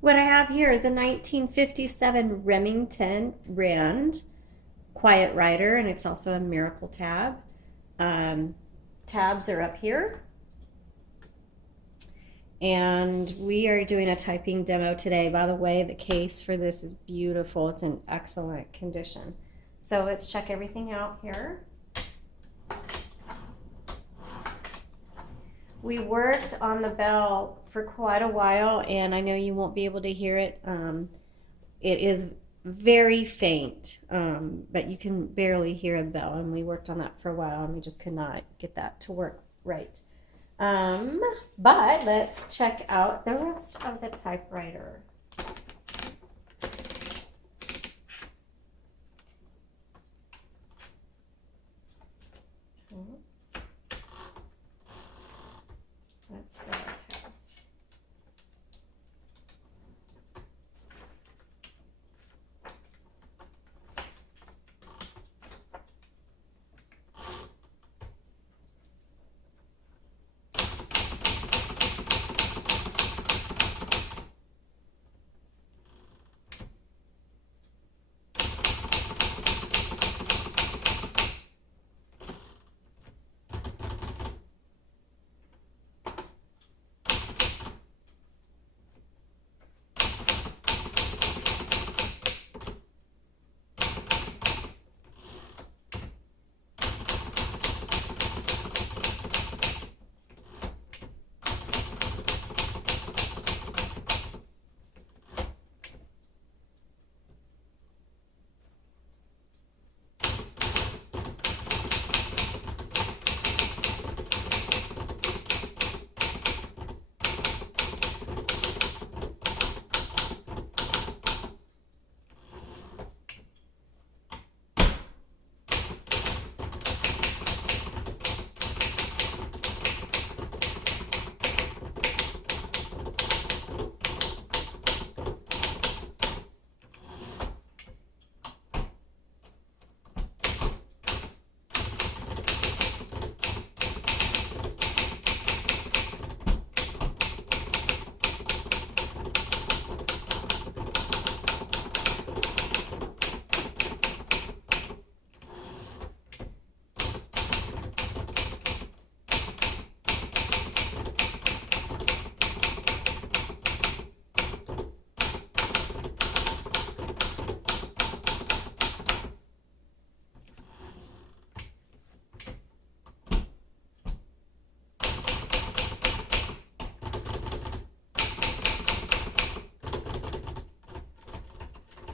What I have here is a 1957 Remington Rand Quiet Riter, and it's also a Miracle tab. Um, Tabs are up here. And we are doing a typing demo today. By the way, the case for this is beautiful. It's in excellent condition. So let's check everything out here. We worked on the bell for quite a while, and I know you won't be able to hear it. It is very faint, but you can barely hear a bell, and we worked on that for a while, and we just could not get that to work right. But let's check out the rest of the typewriter. Let's set our tabs.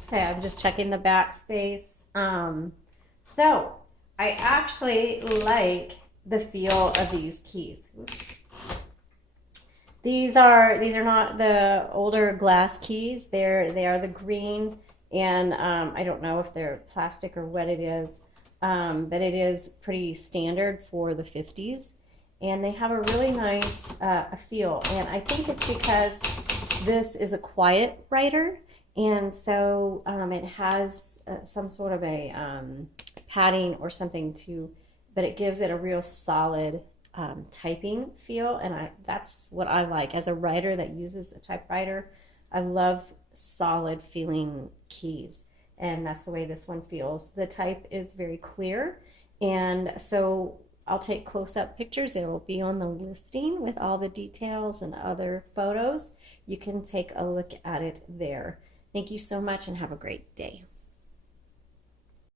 Okay, I'm just checking the backspace. So I actually like the feel of these keys. Oops. These are not the older glass keys. They are the green, and I don't know if they're plastic or what it is, but it is pretty standard for the 50s, and they have a really nice feel. And I think it's because this is a quiet writer, and so it has some sort of a padding or something to, but it gives it a real solid typing feel, and that's what I like as a writer that uses the typewriter. I love solid feeling keys, and that's the way this one feels. The type is very clear, and so I'll take close-up pictures. It will be on the listing with all the details and other photos. You can take a look at it there. Thank you so much and have a great day.